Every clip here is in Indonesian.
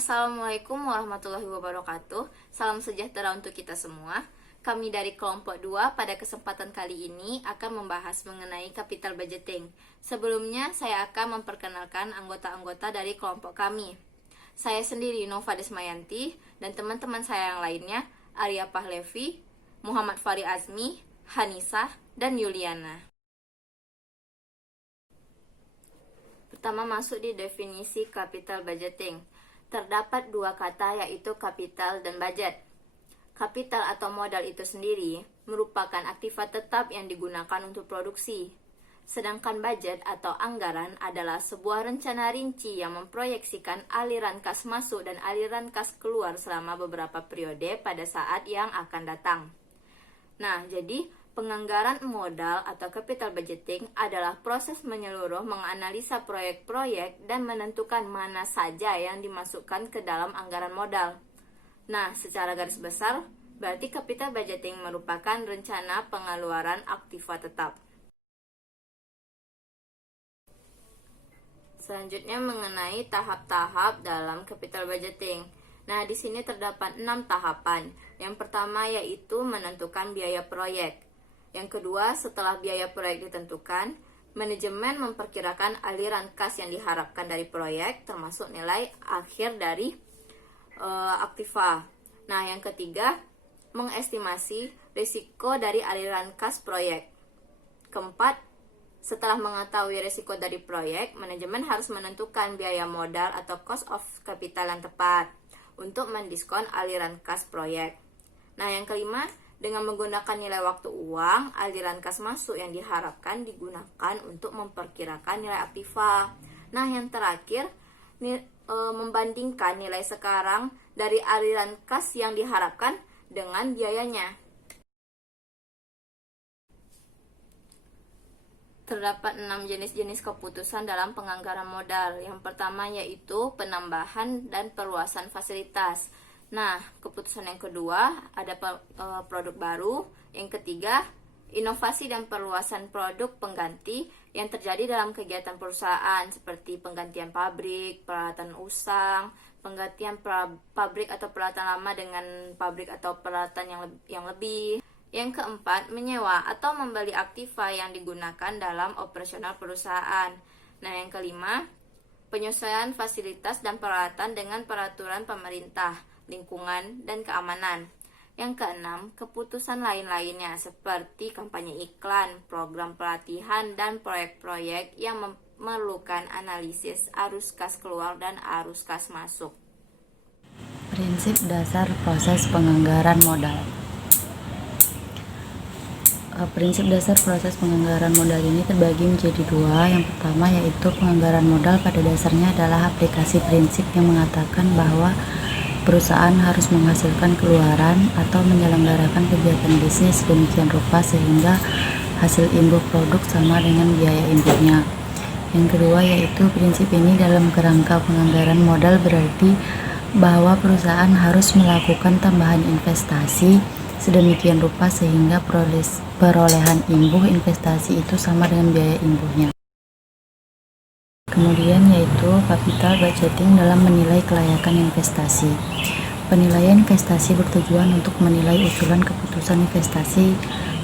Assalamualaikum warahmatullahi wabarakatuh. Salam sejahtera untuk kita semua. Kami dari kelompok 2 pada kesempatan kali ini akan membahas mengenai capital budgeting. Sebelumnya saya akan memperkenalkan anggota-anggota dari kelompok kami. Saya sendiri Nova Desmayanti dan teman-teman saya yang lainnya Arya Pahlevi, Muhammad Fari Azmi, Hanisah, dan Yuliana. Pertama masuk di definisi capital budgeting. Terdapat dua kata yaitu kapital dan budget. Kapital atau modal itu sendiri merupakan aktiva tetap yang digunakan untuk produksi. Sedangkan budget atau anggaran adalah sebuah rencana rinci yang memproyeksikan aliran kas masuk dan aliran kas keluar selama beberapa periode pada saat yang akan datang. Nah, jadi penganggaran modal atau capital budgeting adalah proses menyeluruh menganalisa proyek-proyek dan menentukan mana saja yang dimasukkan ke dalam anggaran modal. Nah, secara garis besar, berarti capital budgeting merupakan rencana pengeluaran aktiva tetap. Selanjutnya mengenai tahap-tahap dalam capital budgeting. Nah, di sini terdapat 6 tahapan. Yang pertama yaitu menentukan biaya proyek. Yang kedua, setelah biaya proyek ditentukan, manajemen memperkirakan aliran kas yang diharapkan dari proyek termasuk nilai akhir dari aktiva. Nah, yang ketiga, mengestimasi risiko dari aliran kas proyek. Keempat, setelah mengetahui risiko dari proyek, manajemen harus menentukan biaya modal atau cost of capital yang tepat untuk mendiskon aliran kas proyek. Nah, yang kelima, dengan menggunakan nilai waktu uang, aliran kas masuk yang diharapkan digunakan untuk memperkirakan nilai aktiva. Nah, yang terakhir, membandingkan nilai sekarang dari aliran kas yang diharapkan dengan biayanya. Terdapat 6 jenis-jenis keputusan dalam penganggaran modal. Yang pertama yaitu penambahan dan perluasan fasilitas. Nah, keputusan yang kedua ada produk baru. Yang ketiga, inovasi dan perluasan produk pengganti yang terjadi dalam kegiatan perusahaan seperti penggantian pabrik, peralatan usang, penggantian pabrik atau peralatan lama dengan pabrik atau peralatan yang lebih. Yang keempat, menyewa atau membeli aktiva yang digunakan dalam operasional perusahaan. Nah, yang kelima, penyesuaian fasilitas dan peralatan dengan peraturan pemerintah, lingkungan, dan keamanan. Yang keenam, keputusan lain-lainnya seperti kampanye iklan, program pelatihan, dan proyek-proyek yang memerlukan analisis arus kas keluar dan arus kas masuk. Prinsip dasar proses penganggaran modal. Prinsip dasar proses penganggaran modal ini terbagi menjadi dua. Yang pertama yaitu penganggaran modal pada dasarnya adalah aplikasi prinsip yang mengatakan bahwa perusahaan harus menghasilkan keluaran atau menyelenggarakan kegiatan bisnis demikian rupa sehingga hasil input produk sama dengan biaya inputnya. Yang kedua yaitu prinsip ini dalam kerangka penganggaran modal berarti bahwa perusahaan harus melakukan tambahan investasi sedemikian rupa sehingga perolehan imbuh investasi itu sama dengan biaya imbuhnya. Kemudian yaitu capital budgeting dalam menilai kelayakan investasi. Penilaian investasi bertujuan untuk menilai usulan keputusan investasi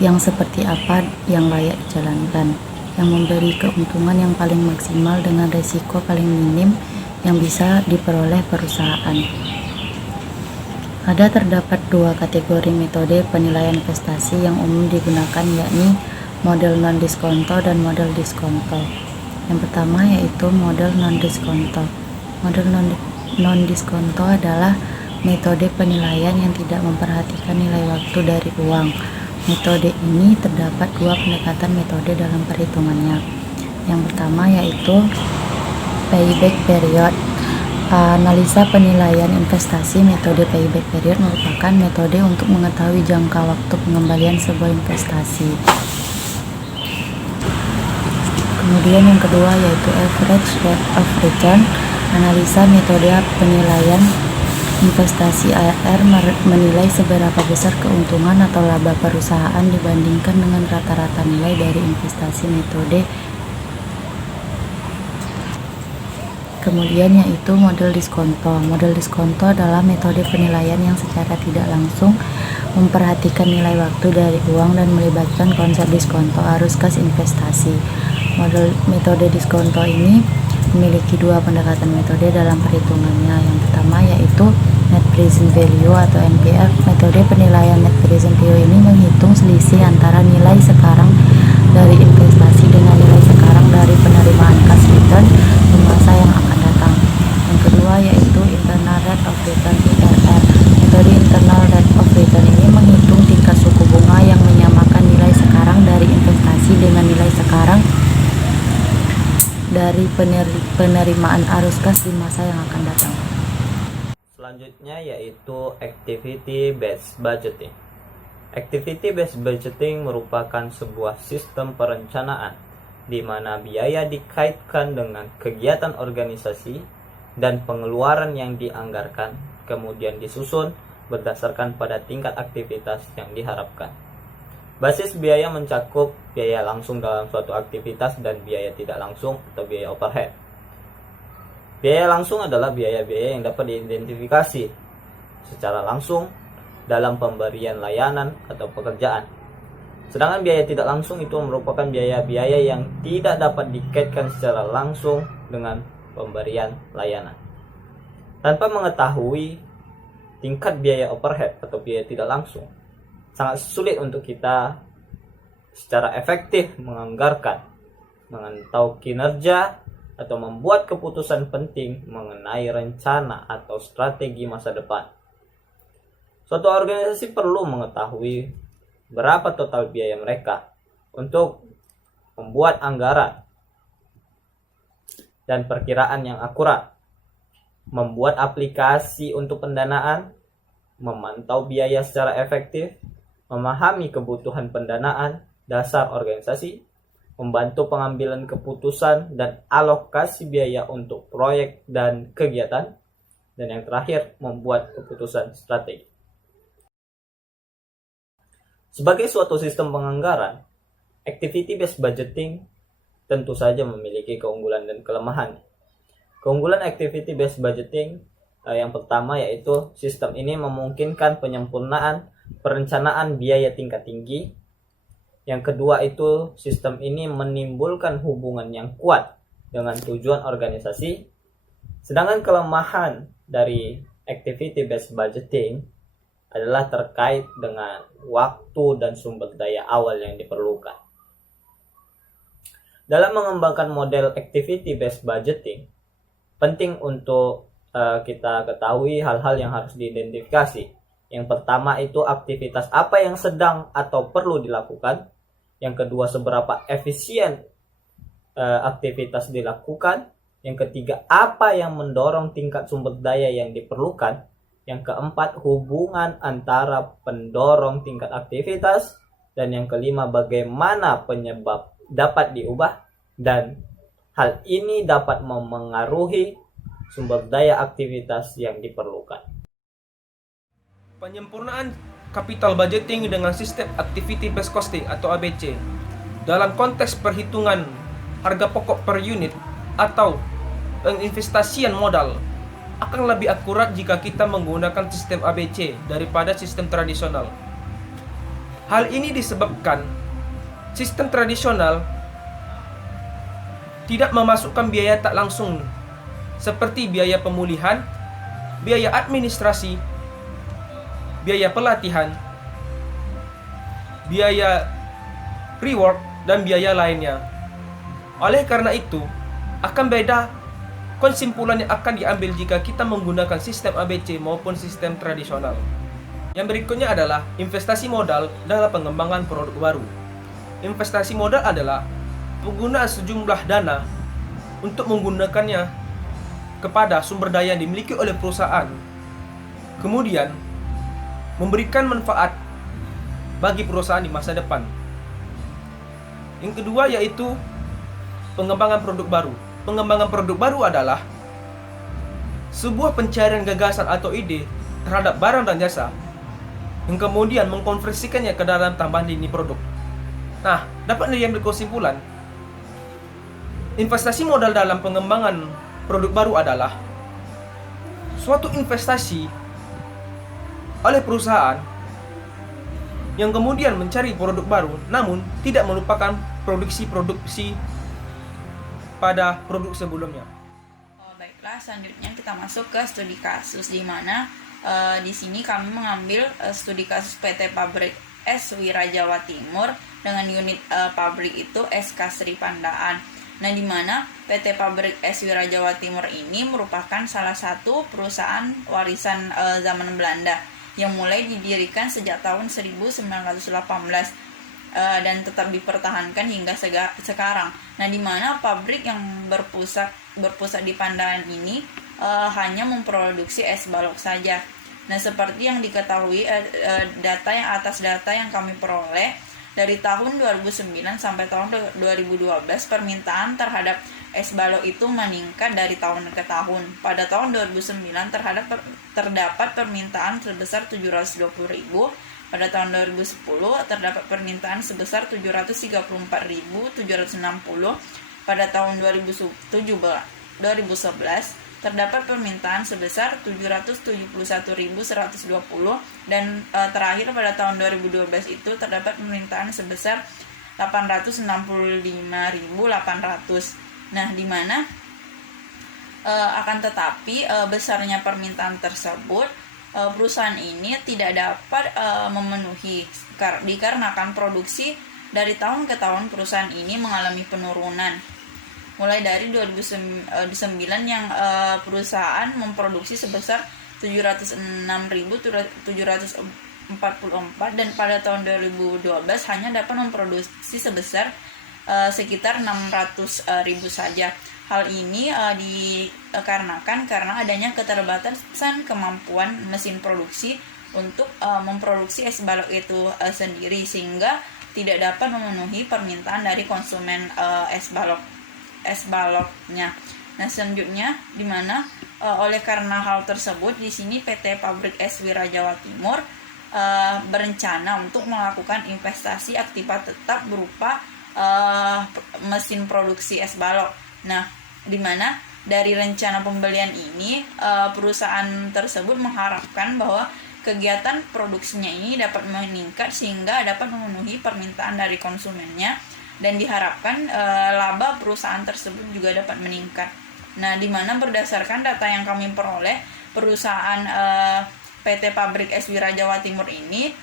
yang seperti apa yang layak dijalankan, yang memberi keuntungan yang paling maksimal dengan risiko paling minim yang bisa diperoleh perusahaan. Terdapat dua kategori metode penilaian investasi yang umum digunakan yakni model non-diskonto dan model diskonto. Yang pertama yaitu model non-diskonto. Model non-diskonto adalah metode penilaian yang tidak memperhatikan nilai waktu dari uang. Metode ini terdapat dua pendekatan metode dalam perhitungannya. Yang pertama yaitu payback period. Analisa penilaian investasi metode payback period merupakan metode untuk mengetahui jangka waktu pengembalian sebuah investasi. Kemudian yang kedua yaitu average rate of return. Analisa metode penilaian investasi ARR menilai seberapa besar keuntungan atau laba perusahaan dibandingkan dengan rata-rata nilai dari investasi. Metode Kemudian yaitu model diskonto. Model diskonto adalah metode penilaian yang secara tidak langsung memperhatikan nilai waktu dari uang dan melibatkan konsep diskonto arus kas investasi. Metode diskonto ini memiliki dua pendekatan metode dalam perhitungannya. Yang pertama yaitu net present value atau NPV. Metode penilaian net present value ini menghitung selisih antara nilai sekarang dari investasi dengan nilai sekarang dari penerimaan cash return di masa yang akan datang. Yang kedua yaitu internal rate of return IRR. Metode internal rate of return ini menghitung tingkat suku bunga yang menyamakan nilai sekarang dari investasi dengan nilai sekarang dari penerimaan arus kas di masa yang akan datang. Selanjutnya yaitu activity based budgeting. Activity based budgeting merupakan sebuah sistem perencanaan di mana biaya dikaitkan dengan kegiatan organisasi dan pengeluaran yang dianggarkan, kemudian disusun berdasarkan pada tingkat aktivitas yang diharapkan. Basis biaya mencakup biaya langsung dalam suatu aktivitas dan biaya tidak langsung atau biaya overhead. Biaya langsung adalah biaya-biaya yang dapat diidentifikasi secara langsung dalam pemberian layanan atau pekerjaan. Sedangkan biaya tidak langsung itu merupakan biaya-biaya yang tidak dapat dikaitkan secara langsung dengan pemberian layanan. Tanpa mengetahui tingkat biaya overhead atau biaya tidak langsung, sangat sulit untuk kita secara efektif menganggarkan, memantau kinerja, atau membuat keputusan penting mengenai rencana atau strategi masa depan. Suatu organisasi perlu mengetahui berapa total biaya mereka untuk membuat anggaran dan perkiraan yang akurat, membuat aplikasi untuk pendanaan, memantau biaya secara efektif, memahami kebutuhan pendanaan dasar organisasi, membantu pengambilan keputusan dan alokasi biaya untuk proyek dan kegiatan, dan yang terakhir, membuat keputusan strategi. Sebagai suatu sistem penganggaran, activity-based budgeting tentu saja memiliki keunggulan dan kelemahan. Keunggulan activity-based budgeting yang pertama yaitu sistem ini memungkinkan penyempurnaan perencanaan biaya tingkat tinggi. Yang kedua itu sistem ini menimbulkan hubungan yang kuat dengan tujuan organisasi. Sedangkan kelemahan dari activity-based budgeting adalah terkait dengan waktu dan sumber daya awal yang diperlukan. Dalam mengembangkan model activity-based budgeting, penting untuk kita ketahui hal-hal yang harus diidentifikasi. Yang pertama itu aktivitas apa yang sedang atau perlu dilakukan. Yang kedua seberapa efisien aktivitas dilakukan. Yang ketiga apa yang mendorong tingkat sumber daya yang diperlukan. Yang keempat hubungan antara pendorong tingkat aktivitas. Dan yang kelima bagaimana penyebab dapat diubah. Dan hal ini dapat memengaruhi sumber daya aktivitas yang diperlukan. Penyempurnaan capital budgeting dengan sistem activity based costing atau ABC dalam konteks perhitungan harga pokok per unit atau penginvestasian modal akan lebih akurat jika kita menggunakan sistem ABC daripada sistem tradisional. Hal ini disebabkan sistem tradisional tidak memasukkan biaya tak langsung seperti biaya pemulihan, biaya administrasi, biaya pelatihan, biaya reward, dan biaya lainnya. Oleh karena itu, akan beda kesimpulan yang akan diambil jika kita menggunakan sistem ABC maupun sistem tradisional. Yang berikutnya adalah investasi modal dalam pengembangan produk baru. Investasi modal adalah penggunaan sejumlah dana untuk menggunakannya kepada sumber daya yang dimiliki oleh perusahaan, kemudian memberikan manfaat bagi perusahaan di masa depan. Yang kedua yaitu pengembangan produk baru. Pengembangan produk baru adalah sebuah pencarian gagasan atau ide terhadap barang dan jasa yang kemudian mengkonversikannya ke dalam tambahan lini produk. Nah, dapat diambil kesimpulan investasi modal dalam pengembangan produk baru adalah suatu investasi oleh perusahaan yang kemudian mencari produk baru namun tidak melupakan produksi pada produk sebelumnya. Baiklah, selanjutnya kita masuk ke studi kasus, di mana di sini kami mengambil studi kasus PT Pabrik Es Wira Jawa Timur dengan unit pabrik itu SK Sri Pandaan. Nah, di mana PT Pabrik Es Wira Jawa Timur ini merupakan salah satu perusahaan warisan zaman Belanda yang mulai didirikan sejak tahun 1918 dan tetap dipertahankan hingga sekarang. Nah, di mana pabrik yang berpusat di Pandaan ini hanya memproduksi es balok saja. Nah, seperti yang diketahui data yang kami peroleh dari tahun 2009 sampai tahun 2012, permintaan terhadap es balok itu meningkat dari tahun ke tahun. Pada tahun 2009 terdapat permintaan sebesar 720.000. Pada tahun 2010 terdapat permintaan sebesar 734.760. Pada tahun 2011 terdapat permintaan sebesar 771.120 dan terakhir pada tahun 2012 itu terdapat permintaan sebesar 865.800. Nah, di mana akan tetapi besarnya permintaan tersebut perusahaan ini tidak dapat memenuhi dikarenakan produksi dari tahun ke tahun perusahaan ini mengalami penurunan. Mulai dari 2009 yang perusahaan memproduksi sebesar 706.744 dan pada tahun 2012 hanya dapat memproduksi sebesar sekitar 600.000 saja. Hal ini dikarenakan karena adanya keterbatasan kemampuan mesin produksi untuk memproduksi es balok itu sendiri, sehingga tidak dapat memenuhi permintaan dari konsumen es baloknya. Nah, selanjutnya di mana oleh karena hal tersebut di sini PT Pabrik Es Wira Jawa Timur berencana untuk melakukan investasi aktiva tetap berupa mesin produksi es balok. Nah, di mana dari rencana pembelian ini perusahaan tersebut mengharapkan bahwa kegiatan produksinya ini dapat meningkat sehingga dapat memenuhi permintaan dari konsumennya, dan diharapkan laba perusahaan tersebut juga dapat meningkat. Nah, di mana berdasarkan data yang kami peroleh, perusahaan PT Pabrik Es Wira Jawa Timur ini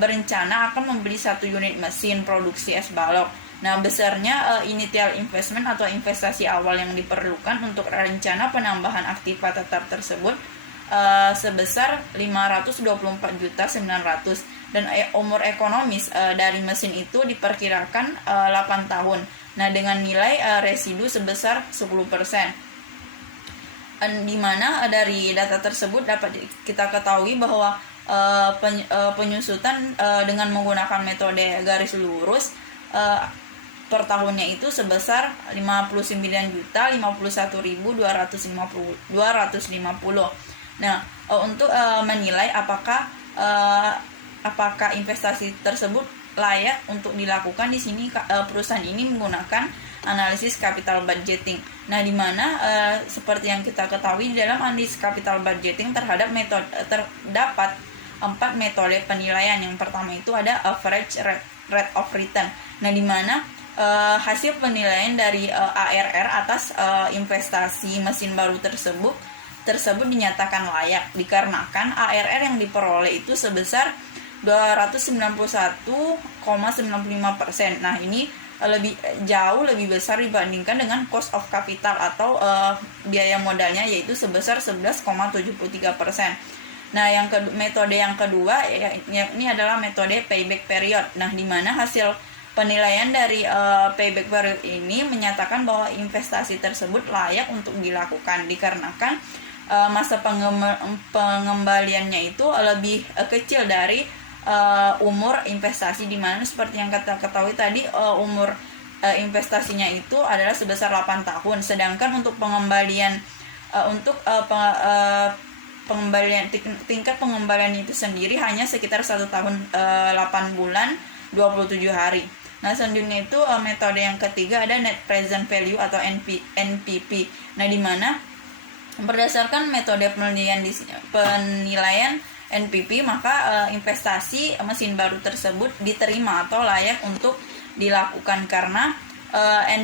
berencana akan membeli 1 unit mesin produksi es balok. Nah, besarnya initial investment atau investasi awal yang diperlukan untuk rencana penambahan aktiva tetap tersebut sebesar 524.900.000 dan umur ekonomis dari mesin itu diperkirakan 8 tahun. Nah, dengan nilai residu sebesar 10%. Di mana dari data tersebut dapat kita ketahui bahwa penyusutan dengan menggunakan metode garis lurus per tahunnya itu sebesar 59.051.250. Nah, untuk menilai apakah investasi tersebut layak untuk dilakukan, di sini perusahaan ini menggunakan analisis capital budgeting. Nah, di mana seperti yang kita ketahui di dalam analisis capital budgeting terdapat 4 metode penilaian. Yang pertama itu ada average rate of return. Nah, di mana hasil penilaian dari ARR atas investasi mesin baru tersebut dinyatakan layak dikarenakan ARR yang diperoleh itu sebesar 291,95%. Nah, ini jauh lebih besar dibandingkan dengan cost of capital atau biaya modalnya, yaitu sebesar 11,73%. Nah, metode yang kedua ini adalah metode payback period. Nah, di mana hasil penilaian dari payback period ini menyatakan bahwa investasi tersebut layak untuk dilakukan dikarenakan masa pengembaliannya itu lebih kecil dari umur investasi, di mana seperti yang kita ketahui tadi umur investasinya itu adalah sebesar 8 tahun, sedangkan untuk pengembalian tingkat pengembalian itu sendiri hanya sekitar 1 tahun 8 bulan 27 hari. Nah, selanjutnya itu metode yang ketiga ada net present value atau NPV. Nah, di mana berdasarkan metode penilaian NPV, maka investasi mesin baru tersebut diterima atau layak untuk dilakukan karena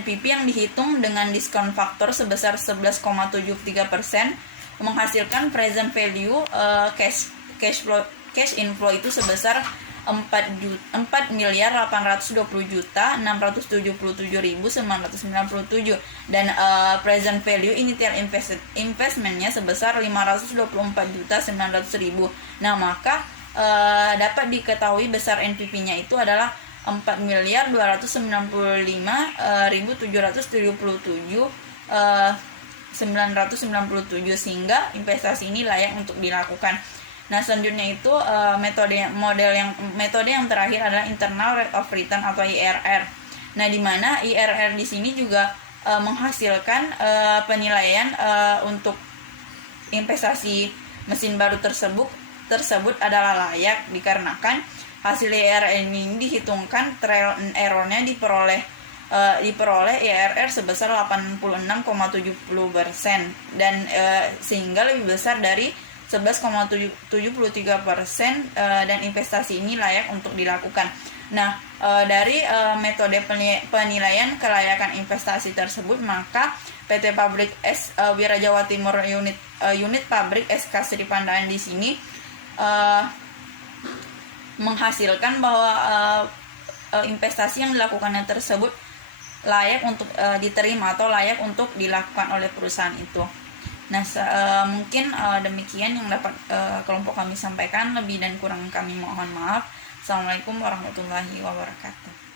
NPV yang dihitung dengan diskon faktor sebesar 11,73% menghasilkan present value cash inflow itu sebesar 4.820.677.997 dan present value initial investmentnya sebesar 524.900.000. Nah, maka dapat diketahui besar NPV-nya itu adalah 4.296.777.997 sehingga investasi ini layak untuk dilakukan. Nah, selanjutnya itu metode yang terakhir adalah internal rate of return atau IRR. Nah, di mana IRR di sini juga menghasilkan penilaian untuk investasi mesin baru tersebut adalah layak dikarenakan hasil IRR ini dihitungkan trial and error-nya diperoleh IRR sebesar 86,70% dan sehingga lebih besar dari 11,73% dan investasi ini layak untuk dilakukan. Nah, dari metode penilaian kelayakan investasi tersebut, maka PT Pabrik Es Wira Jawa Timur unit pabrik SK Sri Pandaan di sini menghasilkan bahwa investasi yang dilakukannya tersebut layak untuk diterima atau layak untuk dilakukan oleh perusahaan itu. Nah, mungkin demikian yang dapat kelompok kami sampaikan. Lebih dan kurang kami mohon maaf. Assalamualaikum warahmatullahi wabarakatuh.